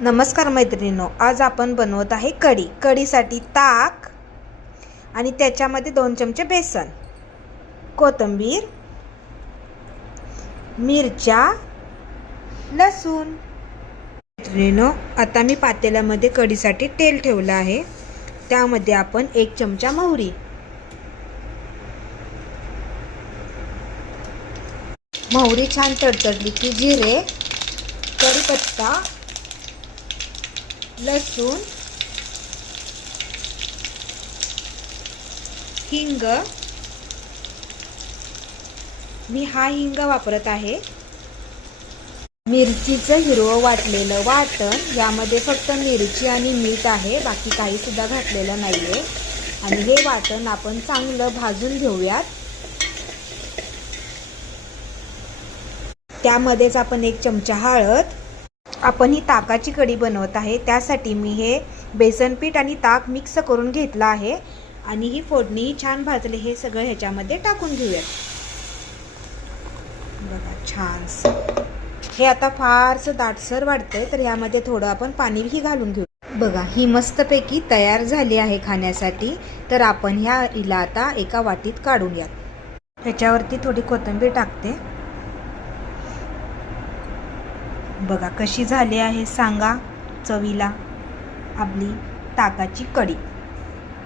नमस्कार मैत्रिणींनो, आज आपण बनवत आहे कढी. कढीसाठी ताक आणि त्याच्यामध्ये 2 चमचे बेसन, कोथिंबीर, मिरच्या, लसूण. मैत्रिणींनो, आता मी पातेल्यामध्ये कढीसाठी तेल ठेवलं आहे. त्यामध्ये आपण 1 चमचा मोहरी, मोहरी छान तडतडली की जिरे, कढीपत्ता, लसूण, हिंग. मी हा हिंग वापरत आहे. मिरचीचं हिरवं वाटलेलं वाटण, यामध्ये फक्त मिरची आणि मीठ आहे, बाकी काही सुद्धा घातलेलं नाहीये. आणि हे वाटण आपण चांगलं भाजून घेऊयात. त्यामध्येच आपण 1 चमचा हळद. आपण ही ताकाची कढी बनवत आहे, त्यासाठी मी हे बेसन पीठ आणि ताक मिक्स करून घेतलं आहे. आणि ही फोडणी छान भाजले, हे सगळं ह्याच्यामध्ये टाकून घेऊयात. बघा छान हे आता फारसं दाटसर वाटतंय, तर ह्यामध्ये थोडं आपण पाणीही घालून घेऊ. बघा ही मस्तपैकी तयार झाली आहे खाण्यासाठी. तर आपण हिला आता एका वाटीत काढूयात. ह्याच्यावरती थोडी कोथिंबीर टाकते. बघा कशी झाली आहे सांगा चवीला आपली ताकाची कढी.